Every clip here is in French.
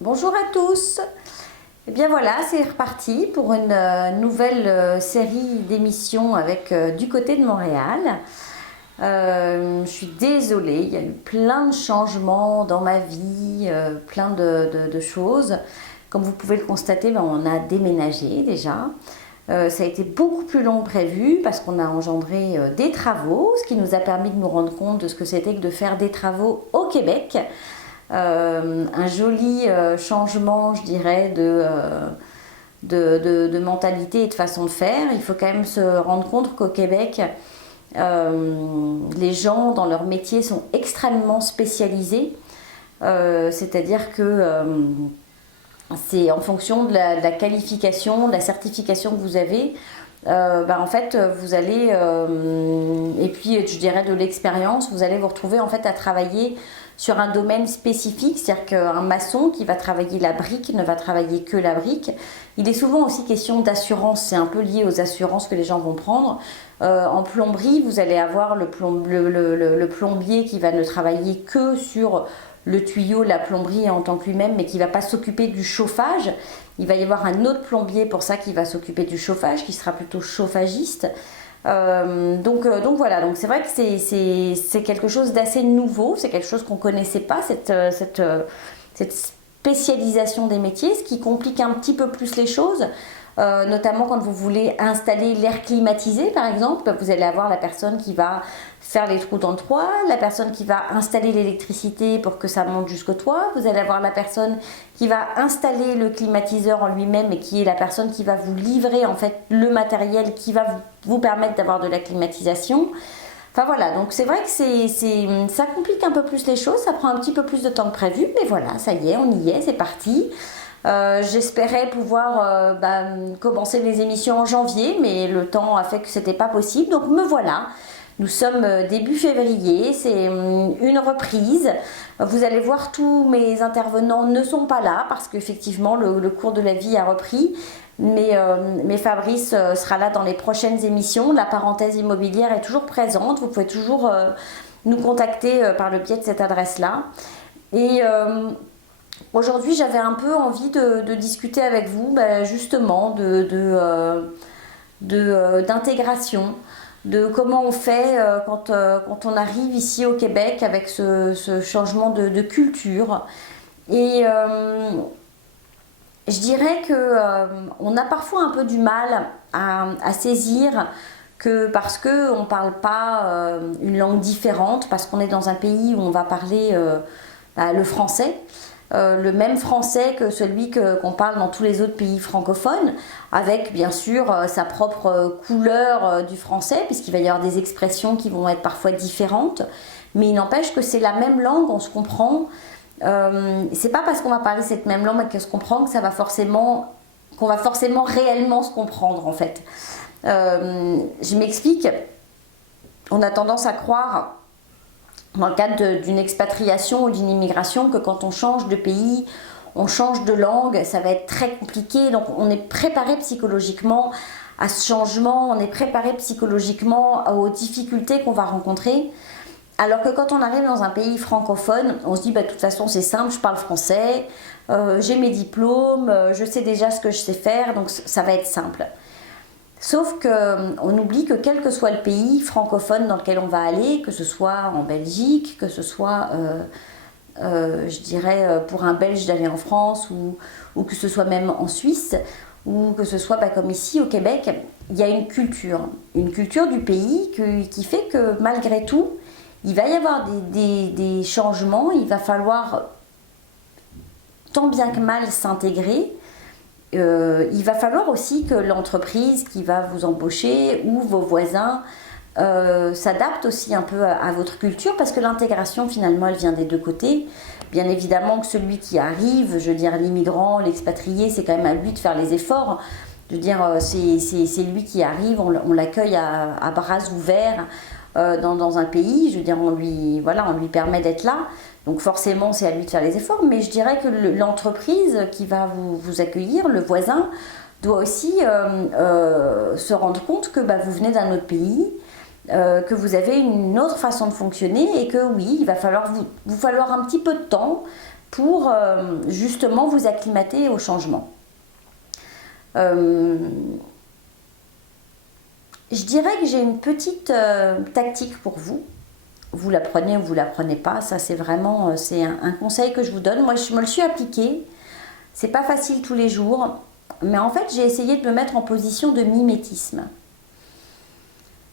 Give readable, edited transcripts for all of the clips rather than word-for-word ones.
Bonjour à tous. Et bien voilà, c'est reparti pour une nouvelle série d'émissions avec du côté de Montréal. Je suis désolée, il y a eu plein de changements dans ma vie, plein de choses. Comme vous pouvez le constater, on a déménagé déjà. Ça a été beaucoup plus long que prévu parce qu'on a engendré des travaux, ce qui nous a permis de nous rendre compte de ce que c'était que de faire des travaux au Québec. Un joli changement, je dirais, de mentalité et de façon de faire. Il faut quand même se rendre compte qu'au Québec, les gens dans leur métier sont extrêmement spécialisés. C'est-à-dire que c'est en fonction de la qualification, de la certification que vous avez. En fait, vous allez, et puis je dirais de l'expérience, vous allez vous retrouver en fait à travailler sur un domaine spécifique, c'est-à-dire qu'un maçon qui va travailler la brique ne va travailler que la brique. Il est souvent aussi question d'assurance, c'est un peu lié aux assurances que les gens vont prendre. En plomberie, vous allez avoir le plombier qui va ne travailler que sur le tuyau, la plomberie en tant que lui-même, mais qui ne va pas s'occuper du chauffage. Il va y avoir un autre plombier pour ça qui va s'occuper du chauffage, qui sera plutôt chauffagiste. Donc voilà, donc c'est vrai que c'est quelque chose d'assez nouveau, c'est quelque chose qu'on ne connaissait pas, cette spécialisation des métiers, ce qui complique un petit peu plus les choses. Notamment quand vous voulez installer l'air climatisé par exemple, vous allez avoir la personne qui va faire les trous dans le toit, la personne qui va installer l'électricité pour que ça monte jusqu'au toit, vous allez avoir la personne qui va installer le climatiseur en lui-même et qui est la personne qui va vous livrer en fait le matériel qui va vous permettre d'avoir de la climatisation. Enfin voilà, donc c'est vrai que ça complique un peu plus les choses, ça prend un petit peu plus de temps que prévu, mais voilà, ça y est, on y est, c'est parti. J'espérais pouvoir commencer les émissions en janvier, mais le temps a fait que c'était pas possible. Donc me voilà. Nous sommes début février, c'est une reprise. Vous allez voir, tous mes intervenants ne sont pas là parce qu'effectivement le cours de la vie a repris. Mais Fabrice sera là dans les prochaines émissions. La parenthèse immobilière est toujours présente. Vous pouvez toujours nous contacter par le biais de cette adresse-là. Et aujourd'hui, j'avais un peu envie de discuter avec vous justement d'intégration, de comment on fait quand on arrive ici au Québec avec ce changement de culture. Et je dirais qu'on a parfois un peu du mal à saisir que parce qu'on ne parle pas une langue différente, parce qu'on est dans un pays où on va parler le français, le même français que celui qu'on parle dans tous les autres pays francophones, avec bien sûr sa propre couleur du français, puisqu'il va y avoir des expressions qui vont être parfois différentes, mais il n'empêche que c'est la même langue, on se comprend. C'est pas parce qu'on va parler cette même langue qu'on se comprend que qu'on va forcément réellement se comprendre en fait. Je m'explique. On a tendance à croire, dans le cadre d'une expatriation ou d'une immigration, que quand on change de pays, on change de langue, ça va être très compliqué. Donc on est préparé psychologiquement à ce changement, on est préparé psychologiquement aux difficultés qu'on va rencontrer. Alors que quand on arrive dans un pays francophone, on se dit de toute façon c'est simple, je parle français, j'ai mes diplômes, je sais déjà ce que je sais faire, donc ça va être simple. Sauf qu'on oublie que quel que soit le pays francophone dans lequel on va aller, que ce soit en Belgique, que ce soit, je dirais, pour un Belge d'aller en France ou que ce soit même en Suisse, ou que ce soit comme ici au Québec, il y a une culture du pays qui fait que malgré tout, il va y avoir des changements, il va falloir tant bien que mal s'intégrer. Il va falloir aussi que l'entreprise qui va vous embaucher ou vos voisins s'adaptent aussi un peu à votre culture, parce que l'intégration finalement elle vient des deux côtés. Bien évidemment que celui qui arrive, je veux dire l'immigrant, l'expatrié, c'est quand même à lui de faire les efforts. Je veux dire, c'est lui qui arrive, on l'accueille à bras ouverts dans un pays. Je veux dire, on lui permet d'être là. Donc forcément, c'est à lui de faire les efforts, mais je dirais que l'entreprise qui va vous accueillir, le voisin, doit aussi se rendre compte que vous venez d'un autre pays, que vous avez une autre façon de fonctionner et que oui, il va falloir vous falloir un petit peu de temps pour justement vous acclimater au changement. Je dirais que j'ai une petite tactique pour vous. Vous la prenez ou vous la prenez pas, ça c'est vraiment un conseil que je vous donne. Moi je me le suis appliqué, c'est pas facile tous les jours, mais en fait j'ai essayé de me mettre en position de mimétisme.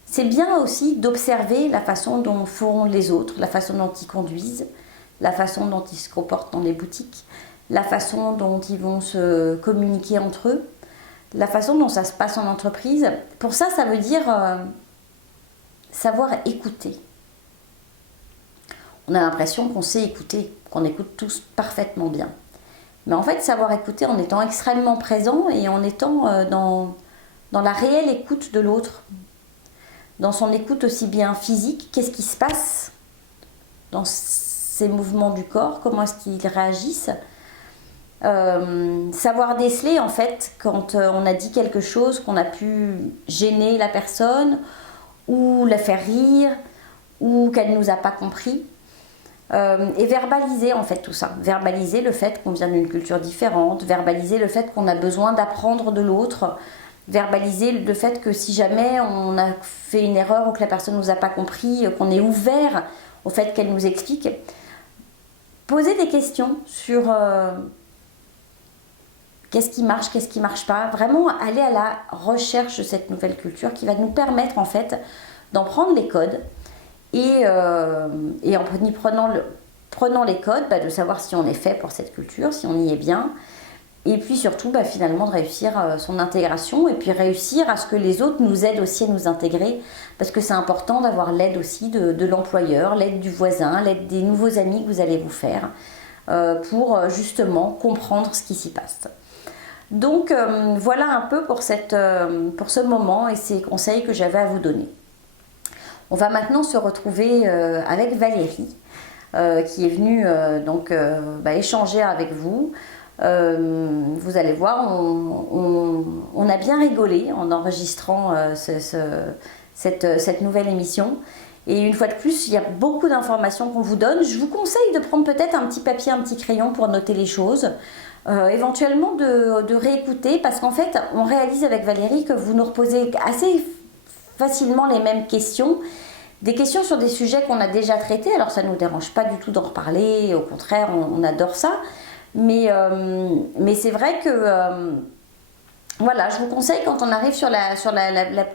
C'est bien aussi d'observer la façon dont font les autres, la façon dont ils conduisent, la façon dont ils se comportent dans les boutiques, la façon dont ils vont se communiquer entre eux, la façon dont ça se passe en entreprise. Pour ça, ça veut dire savoir écouter. On a l'impression qu'on sait écouter, qu'on écoute tous parfaitement bien. Mais en fait, savoir écouter en étant extrêmement présent et en étant dans la réelle écoute de l'autre, dans son écoute aussi bien physique, qu'est-ce qui se passe dans ses mouvements du corps, comment est-ce qu'ils réagissent. Savoir déceler en fait quand on a dit quelque chose, qu'on a pu gêner la personne ou la faire rire ou qu'elle ne nous a pas compris. Et verbaliser en fait tout ça, verbaliser le fait qu'on vient d'une culture différente, verbaliser le fait qu'on a besoin d'apprendre de l'autre, verbaliser le fait que si jamais on a fait une erreur ou que la personne ne nous a pas compris, qu'on est ouvert au fait qu'elle nous explique. Poser des questions sur qu'est-ce qui marche pas, vraiment aller à la recherche de cette nouvelle culture qui va nous permettre en fait d'en prendre les codes et en prenant les codes, de savoir si on est fait pour cette culture, si on y est bien, et puis surtout finalement de réussir son intégration et puis réussir à ce que les autres nous aident aussi à nous intégrer, parce que c'est important d'avoir l'aide aussi de l'employeur, l'aide du voisin, l'aide des nouveaux amis que vous allez vous faire pour justement comprendre ce qui s'y passe. Donc voilà un peu pour ce moment et ces conseils que j'avais à vous donner. On va maintenant se retrouver avec Valérie qui est venue échanger avec vous. Vous allez voir, on a bien rigolé en enregistrant cette nouvelle émission. Et une fois de plus, il y a beaucoup d'informations qu'on vous donne. Je vous conseille de prendre peut-être un petit papier, un petit crayon pour noter les choses. Éventuellement de réécouter, parce qu'en fait, on réalise avec Valérie que vous nous reposez assez facilement les mêmes questions. Des questions sur des sujets qu'on a déjà traités. Alors ça ne nous dérange pas du tout d'en reparler. Au contraire, on adore ça. Mais c'est vrai que voilà, je vous conseille quand on arrive sur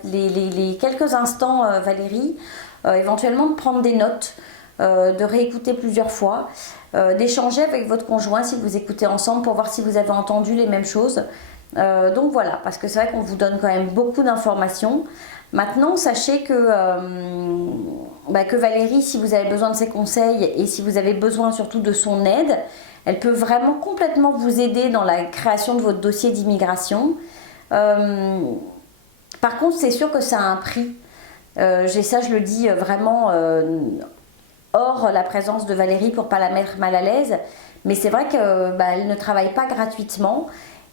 les quelques instants, Valérie, éventuellement de prendre des notes, de réécouter plusieurs fois, d'échanger avec votre conjoint si vous écoutez ensemble pour voir si vous avez entendu les mêmes choses. Donc voilà, parce que c'est vrai qu'on vous donne quand même beaucoup d'informations. Maintenant, sachez que Valérie, si vous avez besoin de ses conseils et si vous avez besoin surtout de son aide, elle peut vraiment complètement vous aider dans la création de votre dossier d'immigration. Par contre, c'est sûr que ça a un prix. Je le dis vraiment hors la présence de Valérie pour ne pas la mettre mal à l'aise. Mais c'est vrai qu'elle ne travaille pas gratuitement.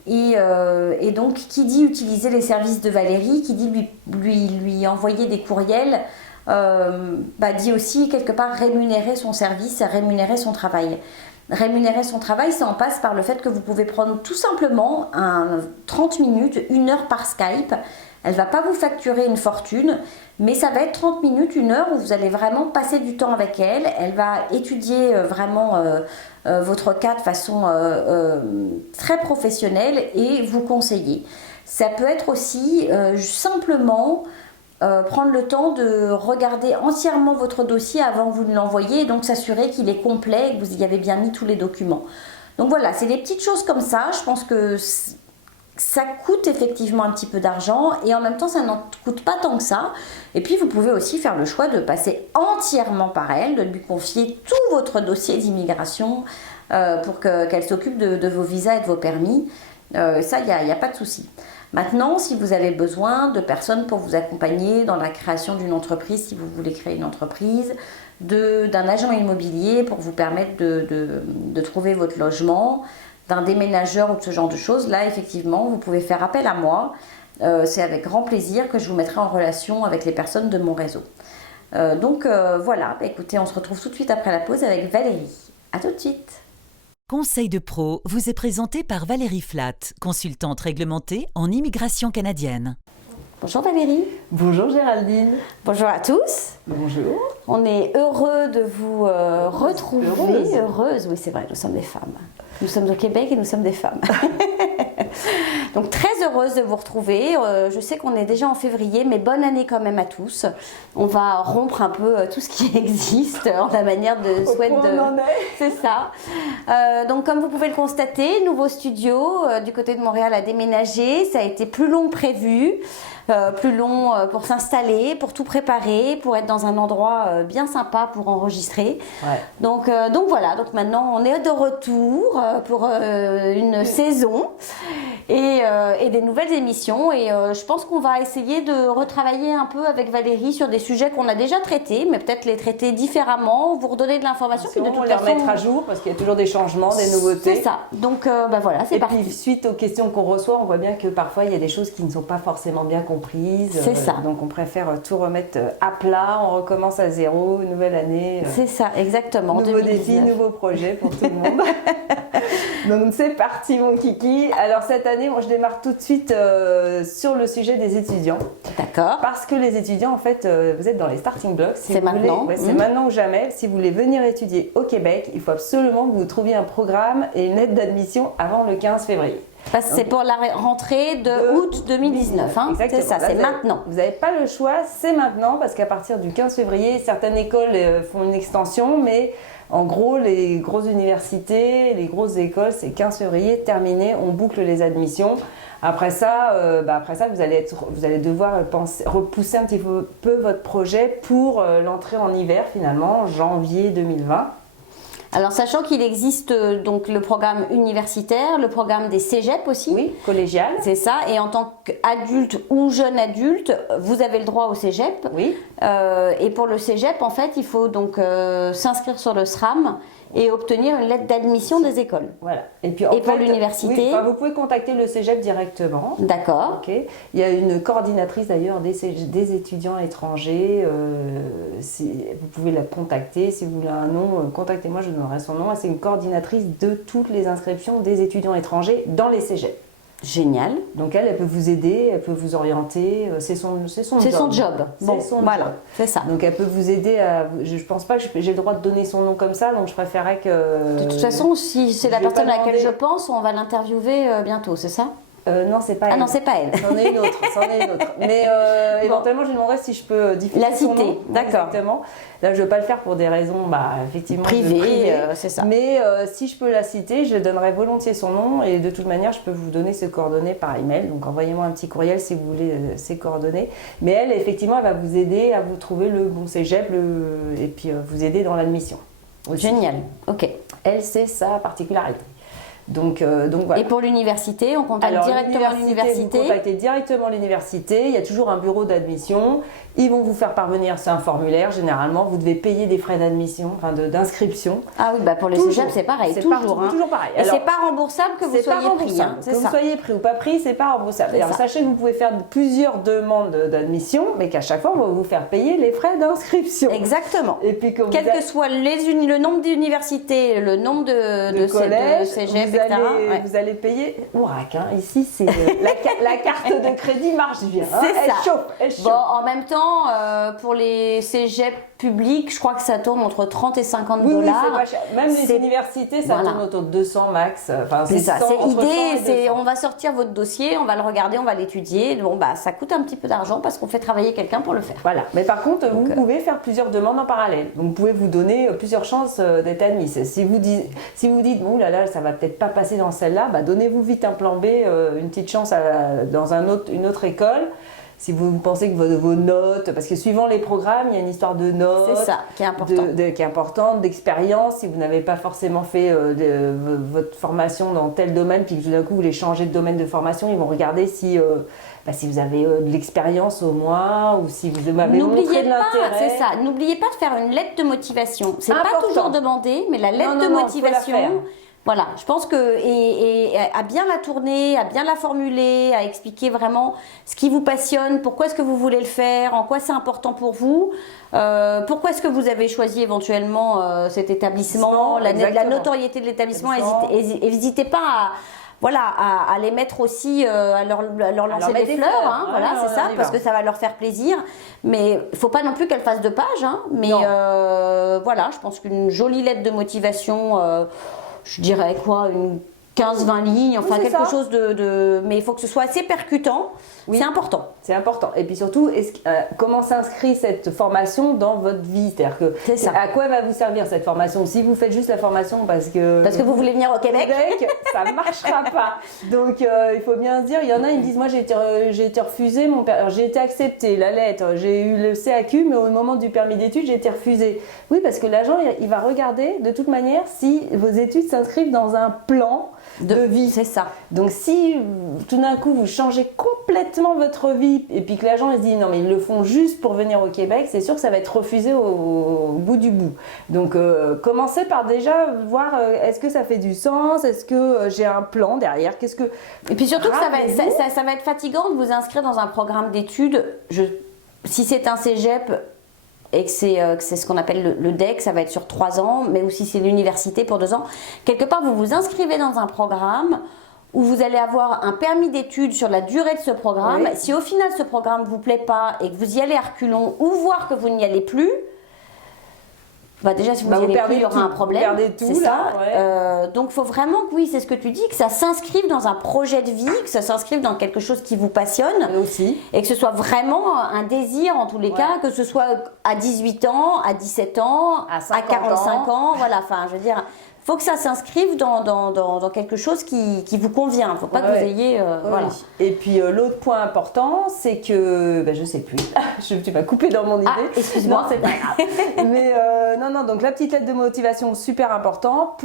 Et donc, qui dit utiliser les services de Valérie, qui dit lui envoyer des courriels, dit aussi quelque part rémunérer son service, rémunérer son travail. Rémunérer son travail, ça en passe par le fait que vous pouvez prendre tout simplement 30 minutes, 1 heure par Skype. Elle ne va pas vous facturer une fortune, mais ça va être 30 minutes, 1 heure où vous allez vraiment passer du temps avec elle. Elle va étudier vraiment votre cas de façon très professionnelle et vous conseiller. Ça peut être aussi simplement prendre le temps de regarder entièrement votre dossier avant que vous l'envoyiez et donc s'assurer qu'il est complet et que vous y avez bien mis tous les documents. Donc voilà, c'est des petites choses comme ça. Je pense que ça coûte effectivement un petit peu d'argent et en même temps ça n'en coûte pas tant que ça. Et puis vous pouvez aussi faire le choix de passer entièrement par elle, de lui confier tout votre dossier d'immigration pour qu'elle s'occupe de vos visas et de vos permis. Ça, il n'y a pas de souci. Maintenant, si vous avez besoin de personnes pour vous accompagner dans la création d'une entreprise, si vous voulez créer une entreprise, d'un agent immobilier pour vous permettre de trouver votre logement, d'un déménageur ou de ce genre de choses, là, effectivement, vous pouvez faire appel à moi. C'est avec grand plaisir que je vous mettrai en relation avec les personnes de mon réseau. Voilà, écoutez, on se retrouve tout de suite après la pause avec Valérie. À tout de suite. Conseil de pro vous est présenté par Valérie Flatt, consultante réglementée en immigration canadienne. Bonjour Valérie. Bonjour Géraldine. Bonjour à tous. Bonjour. On est heureux de vous retrouver. Heureuse, oui c'est vrai, nous sommes des femmes. Nous sommes au Québec et nous sommes des femmes. Donc très heureuse de vous retrouver. Je sais qu'on est déjà en février, mais bonne année quand même à tous. On va rompre un peu tout ce qui existe en la manière de souhaite de. C'est ça. Donc comme vous pouvez le constater, nouveau studio du côté de Montréal a déménagé. Ça a été plus long que prévu. Plus long pour s'installer, pour tout préparer, pour être dans un endroit bien sympa pour enregistrer. Ouais. Donc voilà, donc maintenant on est de retour pour une saison et des nouvelles émissions. Et je pense qu'on va essayer de retravailler un peu avec Valérie sur des sujets qu'on a déjà traités, mais peut-être les traiter différemment, vous redonner de l'information. Puis de toute façon, les remettre à jour parce qu'il y a toujours des changements, des nouveautés. C'est ça. Donc voilà, c'est parti. Et puis suite aux questions qu'on reçoit, on voit bien que parfois il y a des choses qui ne sont pas forcément bien comprises. C'est ça. Donc on préfère tout remettre à plat, on recommence à zéro, nouvelle année. C'est ça, exactement. Nouveau défi, nouveau projet pour tout le monde. Donc c'est parti mon kiki. Alors cette année, moi je démarre tout de suite sur le sujet des étudiants. D'accord. Parce que les étudiants, en fait, vous êtes dans les starting blocks. C'est maintenant. C'est maintenant ou jamais. Si vous voulez venir étudier au Québec, il faut absolument que vous trouviez un programme et une lettre d'admission avant le 15 février. Parce que c'est pour la rentrée de août 2019, hein. C'est ça, c'est maintenant. Vous n'avez pas le choix, c'est maintenant, parce qu'à partir du 15 février, certaines écoles font une extension, mais en gros, les grosses universités, les grosses écoles, c'est 15 février, terminé, on boucle les admissions. Après ça, vous allez devoir repousser un petit peu votre projet pour l'entrée en hiver, finalement, en janvier 2020. Alors, sachant qu'il existe donc le programme universitaire, le programme des cégeps aussi. Oui, collégial. C'est ça. Et en tant qu'adulte ou jeune adulte, vous avez le droit au cégep. Oui. Et pour le cégep, en fait, il faut donc s'inscrire sur le SRAM et obtenir une lettre d'admission des écoles. Voilà. Et puis pour l'université, oui, vous pouvez contacter le cégep directement. D'accord. Ok. Il y a une coordinatrice d'ailleurs des étudiants étrangers. Vous pouvez la contacter. Si vous voulez un nom, contactez-moi, je vous donnerai son nom. C'est une coordinatrice de toutes les inscriptions des étudiants étrangers dans les cégeps. Génial. Donc elle peut vous aider, elle peut vous orienter, c'est son job. Bon, voilà, c'est ça. Donc elle peut vous aider à... Je pense pas que j'ai le droit de donner son nom comme ça, donc je préférais que... De toute façon, si c'est la personne à laquelle je pense, on va l'interviewer bientôt, c'est ça ? Non, c'est pas elle. Ah non, c'est pas elle. C'en est une autre. Mais éventuellement, je lui demanderai si je peux diffuser la son citer, nom. d'accord. Exactement. Là, je ne vais pas le faire pour des raisons, effectivement, privées, c'est ça. Mais si je peux la citer, je donnerai volontiers son nom et de toute manière, je peux vous donner ses coordonnées par email. Donc, envoyez-moi un petit courriel si vous voulez ses coordonnées. Mais elle, effectivement, elle va vous aider à vous trouver le bon cégep et puis vous aider dans l'admission. Génial. Ok. Elle, c'est sa particularité. Donc voilà. Et pour l'université, on contacte directement l'université. Vous contactez directement l'université. Il y a toujours un bureau d'admission. Ils vont vous faire parvenir, c'est un formulaire. Généralement, vous devez payer des frais d'admission, d'inscription. Ah oui, pour les cégeps, c'est pareil. Toujours pareil. Et c'est pas remboursable que vous soyez pris. Que vous soyez pris ou pas pris, c'est pas remboursable. Alors sachez que vous pouvez faire plusieurs demandes d'admission, mais qu'à chaque fois, on va vous faire payer les frais d'inscription. Exactement. Et puis quel que soit le nombre d'universités, le nombre de collèges, cégeps, etc. Vous allez payer. Ourac, ici, c'est la carte de crédit marche bien. C'est ça. Elle chauffe. Bon, en même temps, pour les cégeps publics, je crois que ça tourne entre 30 et 50 $. Oui, c'est pas cher. Même les universités, ça tourne autour de 200 max. C'est ça. On va sortir votre dossier, on va le regarder, on va l'étudier. Bon, ça coûte un petit peu d'argent parce qu'on fait travailler quelqu'un pour le faire. Voilà. Mais par contre, vous pouvez faire plusieurs demandes en parallèle. Donc, vous pouvez vous donner plusieurs chances d'être admis. Si vous dites, bon là, ça va peut-être pas passer dans celle-là, donnez-vous vite un plan B, une petite chance dans une autre école. Si vous pensez que vos notes, parce que suivant les programmes, il y a une histoire de notes. C'est ça, qui est important. Qui est importante, d'expérience. Si vous n'avez pas forcément fait votre formation dans tel domaine, puis que tout d'un coup vous voulez changer de domaine de formation, ils vont regarder si vous avez de l'expérience au moins, ou si vous m'avez montré de l'intérêt. C'est ça. N'oubliez pas de faire une lettre de motivation. C'est pas toujours demandé, mais la lettre de motivation. Voilà, je pense que et à bien la tourner, à bien la formuler, à expliquer vraiment ce qui vous passionne, pourquoi est-ce que vous voulez le faire, en quoi c'est important pour vous, pourquoi est-ce que vous avez choisi éventuellement cet établissement, la notoriété de l'établissement. N'hésitez pas à, voilà, à les mettre aussi, à leur lancer des fleurs, hein, voilà, c'est ça, parce que ça va leur faire plaisir. Mais il ne faut pas non plus qu'elles fassent 2 pages, hein, mais voilà, je pense qu'une jolie lettre de motivation, je dirais quoi, une 15-20 lignes, enfin quelque chose de... Mais il faut que ce soit assez percutant, c'est important. C'est important. Et puis surtout, comment s'inscrit cette formation dans votre vie? C'est-à-dire que, à quoi va vous servir cette formation? Si vous faites juste la formation parce que vous voulez venir au Québec, ça ne marchera pas. Donc il faut bien se dire, il y en a, ils me disent, moi j'ai été refusée, j'ai été acceptée, la lettre, j'ai eu le CAQ, mais au moment du permis d'études, j'ai été refusée. Oui, parce que l'agent, il va regarder de toute manière si vos études s'inscrivent dans un plan de vie. C'est ça. Donc si tout d'un coup vous changez complètement votre vie et puis que l'agent il se dit non mais ils le font juste pour venir au Québec, c'est sûr que ça va être refusé au bout du bout. Donc commencez par déjà voir est-ce que ça fait du sens, est-ce que j'ai un plan derrière, et puis surtout que ça va être fatigant de vous inscrire dans un programme d'études. Si c'est un cégep et que c'est ce qu'on appelle le DEC, ça va être sur 3 ans, mais aussi c'est l'université pour 2 ans. Quelque part, vous vous inscrivez dans un programme où vous allez avoir un permis d'études sur la durée de ce programme. Oui. Si au final ce programme ne vous plaît pas et que vous y allez à reculons ou voir que vous n'y allez plus, bah déjà si vous y allez plus, il y aura un problème. C'est ça. Ouais. Donc il faut vraiment que, oui, c'est ce que tu dis, que ça s'inscrive dans un projet de vie, que ça s'inscrive dans quelque chose qui vous passionne. Aussi. Et que ce soit vraiment un désir en tous les cas, que ce soit à 18 ans, à 17 ans, à 45 ans. Voilà, enfin je veux dire... Il faut que ça s'inscrive dans quelque chose qui vous convient. Il ne faut pas que vous ayez... voilà. Et puis l'autre point important, c'est que... je ne sais plus. Tu m'as coupé dans mon idée. Ah, excuse-moi. Non, c'est pas grave. Mais non, donc la petite lettre de motivation, super important.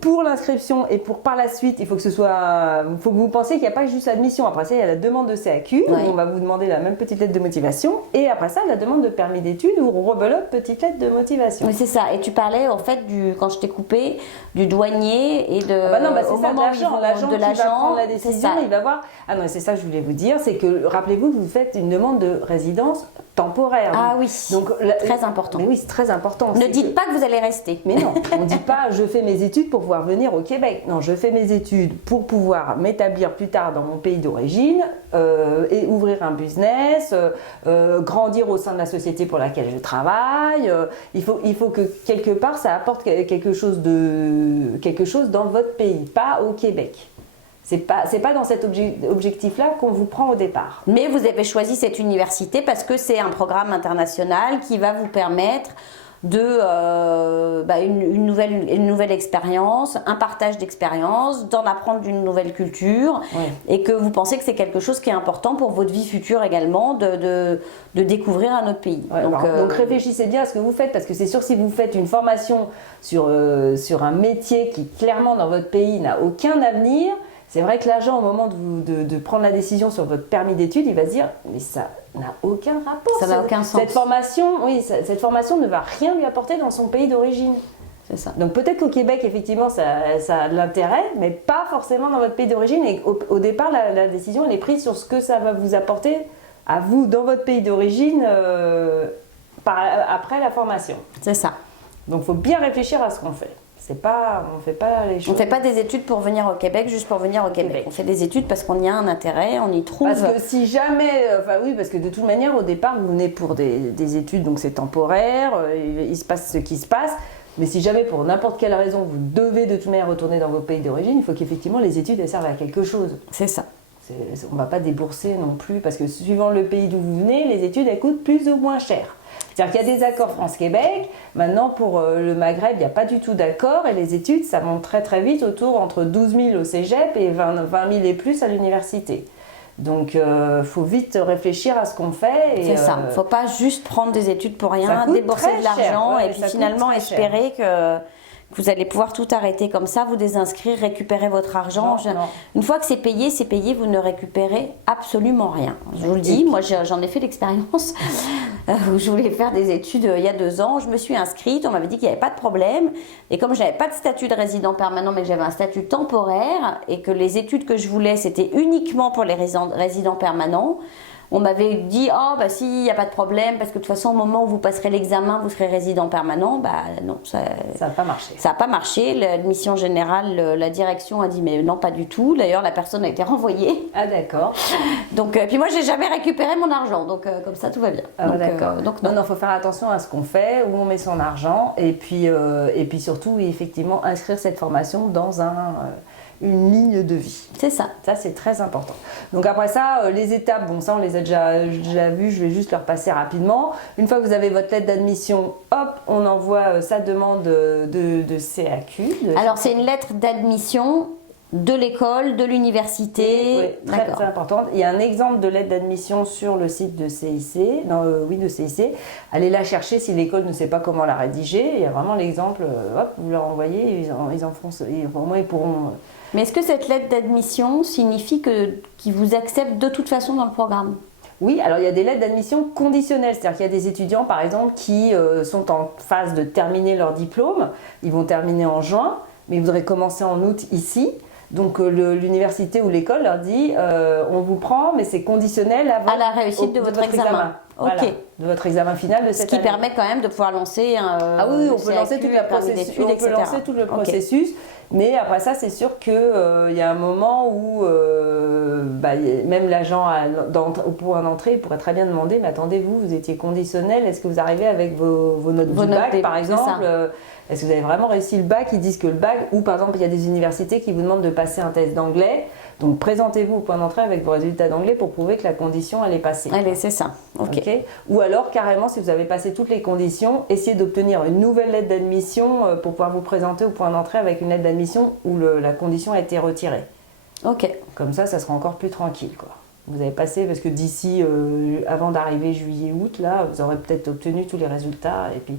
Pour l'inscription et pour par la suite, il faut que ce soit... Il faut que vous pensiez qu'il n'y a pas juste l'admission. Après ça, il y a la demande de CAQ. Oui. On va vous demander la même petite lettre de motivation. Et après ça, la demande de permis d'études ou rebelote petite lettre de motivation. Oui, c'est ça. Et tu parlais, en fait, quand je t'ai coupé... du douanier et de c'est ça, l'agent qui va prendre la décision, il va voir. Ah non, c'est ça que je voulais vous dire, c'est que rappelez-vous que vous faites une demande de résidence temporaire. Ah oui, donc très important. Mais oui, c'est très important. Ne dites pas que vous allez rester. Mais non, on ne dit pas je fais mes études pour pouvoir venir au Québec. Non, je fais mes études pour pouvoir m'établir plus tard dans mon pays d'origine et ouvrir un business, grandir au sein de la société pour laquelle je travaille. Il faut que quelque part ça apporte quelque chose dans votre pays, pas au Québec. C'est pas dans cet objectif-là qu'on vous prend au départ. Mais vous avez choisi cette université parce que c'est un programme international qui va vous permettre de une nouvelle expérience, un partage d'expérience, d'en apprendre d'une nouvelle culture, et que vous pensez que c'est quelque chose qui est important pour votre vie future également, de découvrir un autre pays. Ouais, donc réfléchissez bien à ce que vous faites, parce que c'est sûr, si vous faites une formation sur un métier qui clairement dans votre pays n'a aucun avenir, c'est vrai que l'agent, au moment de prendre la décision sur votre permis d'études, il va se dire « mais ça n'a aucun rapport. Ça n'a aucun sens. Cette formation ne va rien lui apporter dans son pays d'origine. » C'est ça. Donc peut-être qu'au Québec, effectivement, ça a de l'intérêt, mais pas forcément dans votre pays d'origine. Et au départ, la décision, elle est prise sur ce que ça va vous apporter à vous, dans votre pays d'origine, après la formation. C'est ça. Donc il faut bien réfléchir à ce qu'on fait. On ne fait pas les choses. On ne fait pas des études pour venir au Québec juste pour venir au Québec. On fait des études parce qu'on y a un intérêt, on y trouve. Parce que si jamais, parce que de toute manière, au départ, vous venez pour des études, donc c'est temporaire, il se passe ce qui se passe. Mais si jamais, pour n'importe quelle raison, vous devez de toute manière retourner dans vos pays d'origine, il faut qu'effectivement les études elles servent à quelque chose. C'est ça. On ne va pas débourser non plus, parce que suivant le pays d'où vous venez, les études elles coûtent plus ou moins cher. C'est-à-dire qu'il y a des accords France-Québec. Maintenant, pour le Maghreb, il n'y a pas du tout d'accord. Et les études, ça monte très très vite, entre 12 000 au cégep et 20 000 et plus à l'université. Donc, il faut vite réfléchir à ce qu'on fait. C'est ça. Il ne faut pas juste prendre des études pour rien, débourser de l'argent et puis finalement espérer que vous allez pouvoir tout arrêter comme ça, vous désinscrire, récupérer votre argent. Non. Une fois que c'est payé, vous ne récupérez absolument rien. Je vous le dis, moi j'en ai fait l'expérience. où je voulais faire des études il y a 2 ans. Je me suis inscrite, on m'avait dit qu'il n'y avait pas de problème. Et comme je n'avais pas de statut de résident permanent, mais que j'avais un statut temporaire, et que les études que je voulais, c'était uniquement pour les résidents permanents, on m'avait dit, oh bah si, il n'y a pas de problème, parce que de toute façon, au moment où vous passerez l'examen, vous serez résident permanent. Bah non, ça n'a pas marché. Ça n'a pas marché. L'admission générale, la direction a dit, mais non, pas du tout. D'ailleurs, la personne a été renvoyée. Ah d'accord. Donc, puis moi, j'ai jamais récupéré mon argent. Donc, comme ça, tout va bien. Ah d'accord. Donc non, faut faire attention à ce qu'on fait, où on met son argent. Et puis surtout, effectivement, inscrire cette formation dans une ligne de vie. C'est ça. Ça, c'est très important. Donc après ça, les étapes, bon ça on les a déjà vues, je vais juste leur passer rapidement. Une fois que vous avez votre lettre d'admission, hop, on envoie sa demande de CAQ. Alors c'est une lettre d'admission de l'école, de l'université. Oui, très importante. Il y a un exemple de lettre d'admission sur le site de CIC, de CIC. Allez la chercher si l'école ne sait pas comment la rédiger. Il y a vraiment l'exemple, hop, vous leur envoyez, ils en font, au moins ils pourront... Mais est-ce que cette lettre d'admission signifie qu'ils vous acceptent de toute façon dans le programme? Oui, alors il y a des lettres d'admission conditionnelles, c'est-à-dire qu'il y a des étudiants par exemple qui sont en phase de terminer leur diplôme, ils vont terminer en juin, mais ils voudraient commencer en août ici. Donc l'université ou l'école leur dit on vous prend, mais c'est conditionnel à la réussite de votre examen. Ok. Voilà, de votre examen final de cette année. Ce qui permet quand même de pouvoir lancer ah oui, on peut lancer tout le processus. Mais après ça, c'est sûr qu'il y a un moment où même l'agent au point d'entrée pourrait très bien demander, mais attendez, vous étiez conditionnel, est-ce que vous arrivez avec vos notes du bac par exemple est-ce que vous avez vraiment réussi le bac? Ils disent que le bac, ou par exemple il y a des universités qui vous demandent de passer un test d'anglais, donc présentez-vous au point d'entrée avec vos résultats d'anglais pour prouver que la condition elle est passée. Allez, c'est ça. Okay. Ou alors carrément si vous avez passé toutes les conditions, essayez d'obtenir une nouvelle lettre d'admission pour pouvoir vous présenter au point d'entrée avec une lettre d'admission où la condition a été retirée. Ok. Comme ça sera encore plus tranquille quoi. Vous avez passé, parce que d'ici, avant d'arriver juillet-août, là, vous aurez peut-être obtenu tous les résultats. Et puis...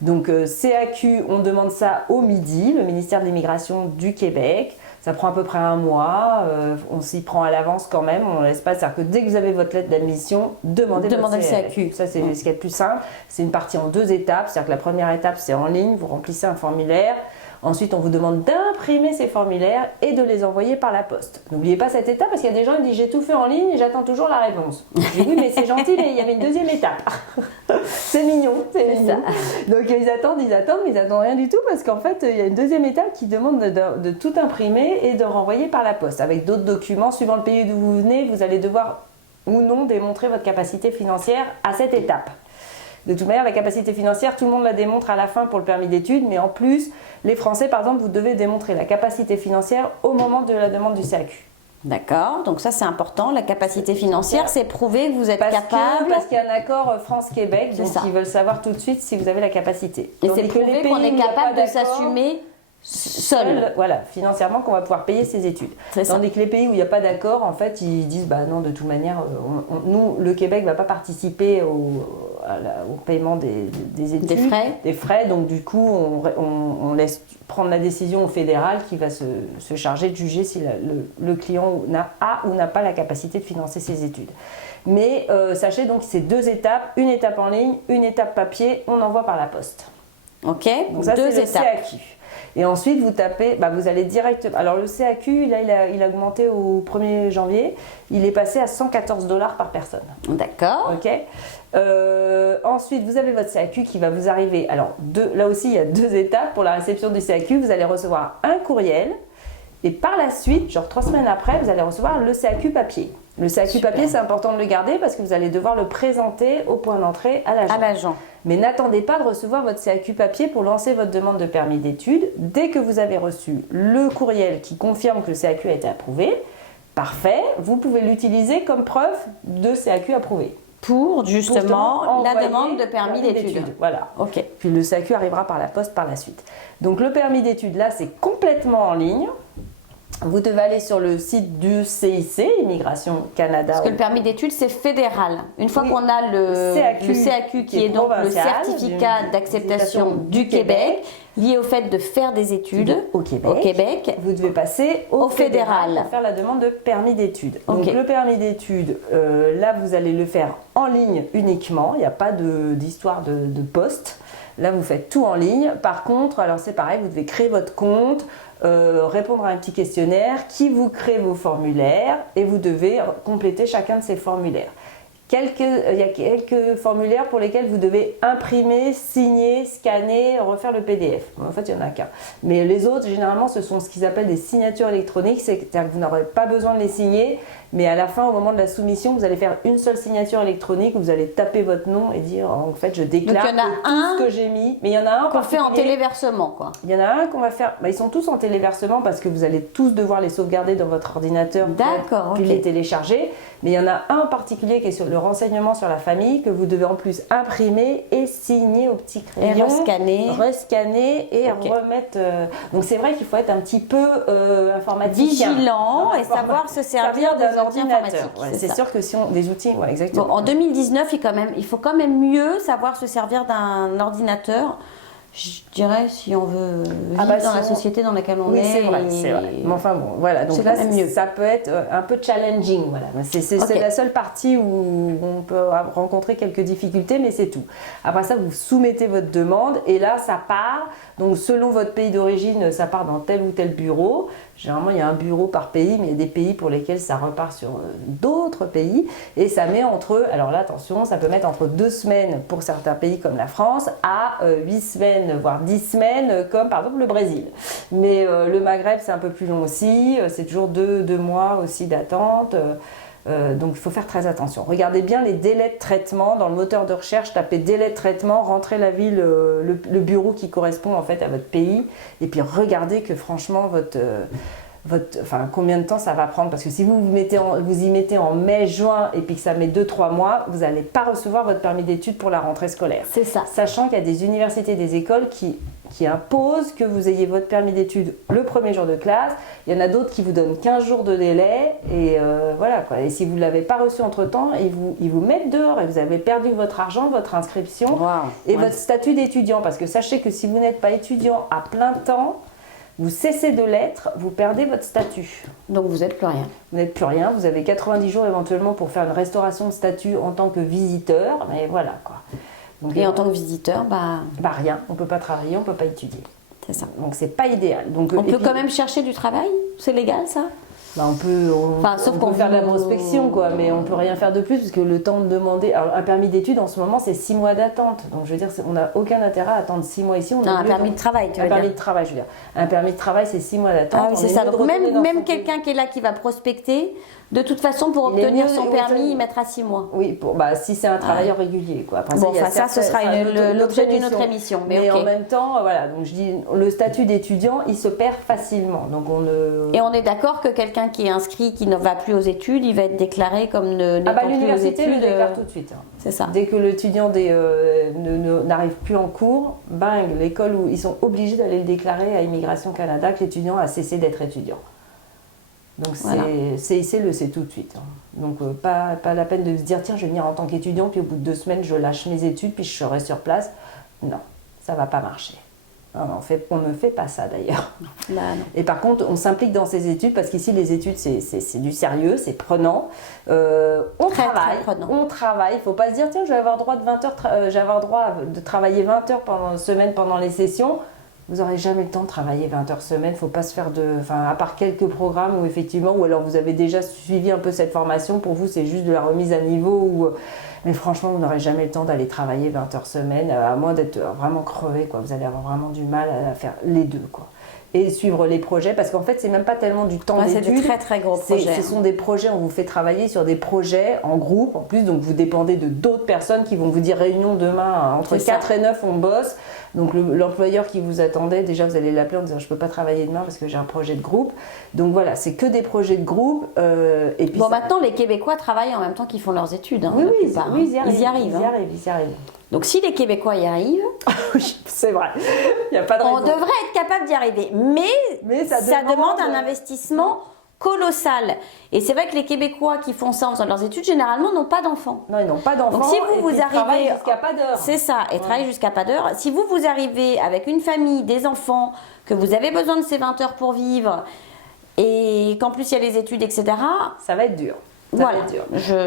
Donc CAQ, on demande ça au midi, le ministère de l'Immigration du Québec. Ça prend à peu près 1 mois, on s'y prend à l'avance quand même, on ne laisse pas. C'est-à-dire que dès que vous avez votre lettre d'admission, demandez le CAQ. Ça, c'est ce qui est le plus simple. C'est une partie en 2 étapes. C'est-à-dire que la première étape, c'est en ligne, vous remplissez un formulaire. Ensuite, on vous demande d'imprimer ces formulaires et de les envoyer par la poste. N'oubliez pas cette étape parce qu'il y a des gens qui disent j'ai tout fait en ligne et j'attends toujours la réponse. Je dis oui, mais c'est gentil, mais il y avait une 2e étape. C'est mignon, c'est mignon. Ça. Donc ils attendent, mais ils n'attendent rien du tout parce qu'en fait, il y a une 2e étape qui demande de tout imprimer et de renvoyer par la poste. Avec d'autres documents, suivant le pays d'où vous venez, vous allez devoir ou non démontrer votre capacité financière à cette étape. De toute manière, la capacité financière, tout le monde la démontre à la fin pour le permis d'études, mais en plus, les Français, par exemple, vous devez démontrer la capacité financière au moment de la demande du CAQ. D'accord, donc ça c'est important, la capacité financière, c'est prouver que vous êtes capable. Parce qu'il y a un accord France-Québec, donc ils veulent savoir tout de suite si vous avez la capacité. Et c'est prouver qu'on est capable de s'assumer seul. Voilà, financièrement, qu'on va pouvoir payer ses études. Tandis que les pays où il n'y a pas d'accord, en fait, ils disent bah non, de toute manière, nous, le Québec ne va pas participer au paiement des études, des frais. Donc du coup, on laisse prendre la décision au fédéral qui va se charger de juger si le client a ou n'a pas la capacité de financer ses études. Mais sachez donc que c'est 2 étapes, une étape en ligne, une étape papier, on envoie par la poste. Ok, donc ça, 2 c'est étapes. Le CAQ. Et ensuite, vous tapez, vous allez directement. Alors, le CAQ, là, il a augmenté au 1er janvier. Il est passé à 114 $ par personne. D'accord. Ok. Ensuite, vous avez votre CAQ qui va vous arriver. Alors, là aussi, il y a 2 étapes pour la réception du CAQ. Vous allez recevoir un courriel. Et par la suite, genre 3 semaines après, vous allez recevoir le CAQ papier. Le CAQ papier, c'est important de le garder parce que vous allez devoir le présenter au point d'entrée à l'agent. Mais n'attendez pas de recevoir votre CAQ papier pour lancer votre demande de permis d'études. Dès que vous avez reçu le courriel qui confirme que le CAQ a été approuvé, parfait, vous pouvez l'utiliser comme preuve de CAQ approuvé. Pour justement la demande de permis d'études. Voilà. Ok. Puis le CAQ arrivera par la poste par la suite. Donc le permis d'études, là, c'est complètement en ligne. Vous devez aller sur le site du CIC, Immigration Canada. Parce que le permis d'études, c'est fédéral. Une fois Oui. qu'on a le CAQ qui est donc le provincial, certificat d'acceptation du Québec, lié au fait de faire des études au Québec, vous devez passer au fédéral pour faire la demande de permis d'études. Donc le permis d'études, là vous allez le faire en ligne uniquement, il n'y a pas d'histoire de poste. Là vous faites tout en ligne. Par contre, alors c'est pareil, vous devez créer votre compte, répondre à un petit questionnaire qui vous crée vos formulaires et vous devez compléter chacun de ces formulaires. Il y a quelques formulaires pour lesquels vous devez imprimer, signer, scanner, refaire le PDF. En fait, il n'y en a qu'un. Mais les autres, généralement, ce sont ce qu'ils appellent des signatures électroniques. C'est-à-dire que vous n'aurez pas besoin de les signer, mais à la fin, au moment de la soumission, vous allez faire une seule signature électronique. Vous allez taper votre nom et dire, en fait, je déclare Donc, il y en a tout ce que j'ai mis. Mais il y en a un qu'on fait en téléversement, quoi. Il y en a un qu'on va faire. Ils sont tous en téléversement parce que vous allez tous devoir les sauvegarder dans votre ordinateur. D'accord, puis les télécharger. Mais il y en a un en particulier qui est sur le renseignement sur la famille que vous devez en plus imprimer et signer au petit crayon. Et rescanner et remettre. Donc c'est vrai qu'il faut être un petit peu informaticien. Vigilant et savoir se servir d'un ordinateur. Ouais, c'est sûr que si on des outils, ouais, exactement. Bon, en 2019, il faut quand même mieux savoir se servir d'un ordinateur. Je dirais, si on veut vivre dans la société dans laquelle on est. C'est vrai. Mais enfin bon, voilà. Donc là, ça peut être un peu challenging. Voilà. C'est la seule partie où on peut rencontrer quelques difficultés, mais c'est tout. Après ça, vous soumettez votre demande et là, ça part. Donc selon votre pays d'origine, ça part dans tel ou tel bureau. Généralement, il y a un bureau par pays, mais il y a des pays pour lesquels ça repart sur d'autres pays. Et ça met alors là, attention, ça peut mettre entre 2 semaines pour certains pays comme la France à 8 semaines, voire 10 semaines, comme par exemple le Brésil. Mais le Maghreb, c'est un peu plus long aussi. C'est toujours 2 mois aussi d'attente. Donc il faut faire très attention. Regardez bien les délais de traitement dans le moteur de recherche, tapez délai de traitement, rentrez la ville, le bureau qui correspond en fait à votre pays et puis regardez que franchement combien de temps ça va prendre parce que si vous y mettez en mai, juin et puis que ça met 2-3 mois, vous n'allez pas recevoir votre permis d'études pour la rentrée scolaire. C'est ça. Sachant qu'il y a des universités, des écoles qui imposent que vous ayez votre permis d'études le premier jour de classe. Il y en a d'autres qui vous donnent 15 jours de délai et voilà quoi. Et si vous ne l'avez pas reçu entre-temps, ils vous mettent dehors et vous avez perdu votre argent, votre inscription et votre statut d'étudiant. Parce que sachez que si vous n'êtes pas étudiant à plein temps, vous cessez de l'être, vous perdez votre statut. Donc vous n'êtes plus rien. Vous n'êtes plus rien, vous avez 90 jours éventuellement pour faire une restauration de statut en tant que visiteur, mais voilà quoi. Donc, et en tant que visiteur, rien, on ne peut pas travailler, on ne peut pas étudier. C'est ça. Donc c'est pas idéal. Donc, on peut quand même chercher du travail? C'est légal ça? On peut faire de la prospection, quoi, mais on ne peut rien faire de plus parce que le temps de demander. Alors, un permis d'études en ce moment, c'est 6 mois d'attente. Donc, je veux dire, on n'a aucun intérêt à attendre 6 mois ici. Un permis de travail, tu veux dire. Un permis de travail, je veux dire. Un permis de travail, c'est 6 mois d'attente. Ah oui, c'est ça. Donc, même quelqu'un qui est là, qui va prospecter, de toute façon, pour obtenir son permis, il mettra 6 mois. Oui, si c'est un travailleur régulier, quoi. Après, ça, ce sera l'objet d'une autre émission. Mais en même temps, voilà. Donc, je dis, le statut d'étudiant, il se perd facilement. Donc, Et on est d'accord que quelqu'un qui est inscrit, qui ne va plus aux études, il va être déclaré comme n'étant plus aux l'université études. Le déclare tout de suite. C'est ça. Dès que l'étudiant n'arrive plus en cours, l'école où ils sont obligés d'aller le déclarer à Immigration Canada que l'étudiant a cessé d'être étudiant. Donc CIC le sait tout de suite. Donc pas la peine de se dire tiens je vais venir en tant qu'étudiant puis au bout de 2 semaines je lâche mes études puis je serai sur place. Non, ça va pas marcher. Non, on ne fait pas ça d'ailleurs. Non. Et par contre, on s'implique dans ces études parce qu'ici, les études, c'est du sérieux, c'est prenant. On travaille. Il ne faut pas se dire, tiens, je vais avoir droit de travailler 20 heures pendant semaine pendant les sessions. Vous n'aurez jamais le temps de travailler 20 heures semaine. Il ne faut pas se faire à part quelques programmes où effectivement, ou alors vous avez déjà suivi un peu cette formation. Pour vous, c'est juste de la remise à niveau. Mais franchement, vous n'aurez jamais le temps d'aller travailler 20 heures semaine, à moins d'être vraiment crevé, quoi. Vous allez avoir vraiment du mal à faire les deux, quoi. Et suivre les projets, parce qu'en fait, c'est même pas tellement du temps d'études. C'est des très très gros projets. Ce sont des projets, on vous fait travailler sur des projets en groupe, en plus, donc vous dépendez de d'autres personnes qui vont vous dire réunion demain, entre 4 et 9, on bosse. Donc l'employeur qui vous attendait, déjà vous allez l'appeler en disant je peux pas travailler demain parce que j'ai un projet de groupe. Donc voilà, c'est que des projets de groupe. Et puis maintenant les Québécois travaillent en même temps qu'ils font leurs études. Oui, ils y arrivent. Donc si les Québécois y arrivent, Oui, c'est vrai. Il n'y a pas de raison. on devrait être capable d'y arriver. Mais ça demande un investissement colossal. Et c'est vrai que les Québécois qui font ça en faisant leurs études, généralement, n'ont pas d'enfants. Non, ils n'ont pas d'enfants. Donc si et vous puis ils arrivez... travaillent jusqu'à pas d'heure. C'est ça, et travaillent jusqu'à pas d'heure. Si vous arrivez avec une famille, des enfants, que vous avez besoin de ces 20 heures pour vivre, et qu'en plus il y a les études, etc., Ça va être dur. Ça voilà. va être dur.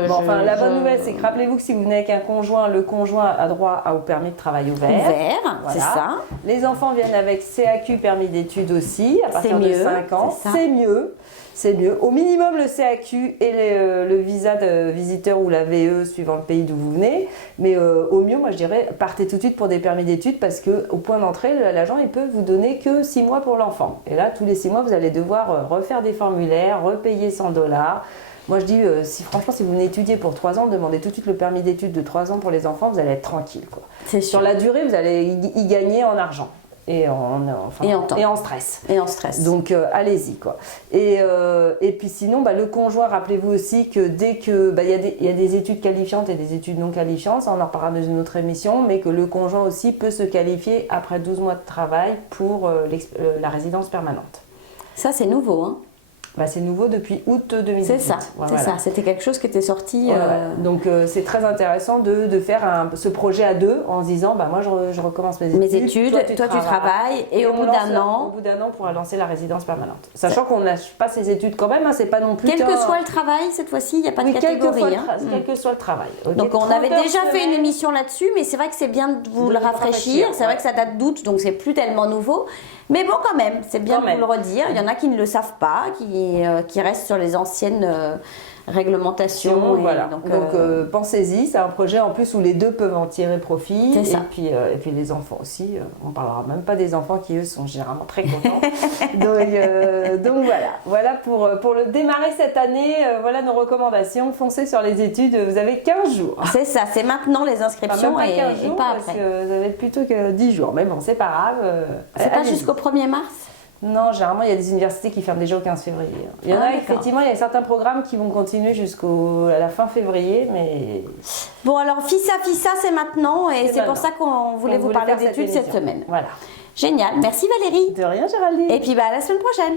Enfin, la bonne nouvelle, c'est que rappelez-vous que si vous venez avec un conjoint, le conjoint a droit au permis de travail ouvert. Ouvert, Voilà. c'est ça. Les enfants viennent avec CAQ, permis d'études aussi, à partir de mieux, 5 ans. c'est ça. C'est mieux. C'est mieux. Au minimum, le CAQ et le visa de visiteur ou la VE suivant le pays d'où vous venez. Mais au mieux, moi je dirais, partez tout de suite pour des permis d'études parce qu'au point d'entrée, l'agent il peut vous donner que 6 mois pour l'enfant. Et là, tous les 6 mois, vous allez devoir refaire des formulaires, repayer 100 $. Moi je dis, franchement, si vous venez étudier pour 3 ans, demandez tout de suite le permis d'études de 3 ans pour les enfants, vous allez être tranquille, quoi. C'est sûr. Sur la durée, vous allez y gagner en argent. Et en temps. et en stress. Et en stress. Donc allez-y, quoi. Et puis sinon, le conjoint, rappelez-vous aussi que dès que il y a des études qualifiantes et des études non qualifiantes, ça on en reparlera dans une autre émission, mais que le conjoint aussi peut se qualifier après 12 mois de travail pour la résidence permanente. Ça, c'est nouveau, hein. C'est nouveau depuis août 2018. C'est ça, Voilà. c'est ça. C'était quelque chose qui était sorti. Ouais. Donc c'est très intéressant de faire ce projet à deux en se disant moi je recommence mes études, toi tu travailles et au bout d'un an on pourra lancer la résidence permanente. Sachant qu'on n'a pas ses études quand même, hein, c'est pas non plus quel que soit le travail cette fois-ci, il n'y a pas de catégorie. Quel que soit le travail. Okay, donc on avait déjà fait semaine. une émission là-dessus, mais c'est vrai que c'est bien de vous le rafraîchir. C'est vrai que ça date d'août, donc c'est plus tellement nouveau. Mais bon, quand même, c'est bien de vous le redire. Il y en a qui ne le savent pas, qui restent sur les anciennes réglementations. Voilà. Donc pensez-y, c'est un projet en plus où les deux peuvent en tirer profit. C'est ça. Et puis les enfants aussi. On ne parlera même pas des enfants qui, eux, sont généralement très contents. donc voilà pour le démarrer cette année. Voilà nos recommandations. Foncez sur les études. Vous avez 15 jours. C'est ça, c'est maintenant les inscriptions pas 15 et jours, pas parce après. que vous avez plutôt que 10 jours. Mais bon, c'est pas grave. C'est pas allez-y. jusqu'au 1er mars? Non, généralement, il y a des universités qui ferment déjà au 15 février. Il y en a, effectivement, il y a certains programmes qui vont continuer jusqu'à la fin février, mais... Bon, alors, FISA, c'est maintenant, et c'est pour ça qu'on voulait vous parler faire d'études cette semaine. Voilà. Génial, merci Valérie. De rien, Géraldine. Et puis, à la semaine prochaine.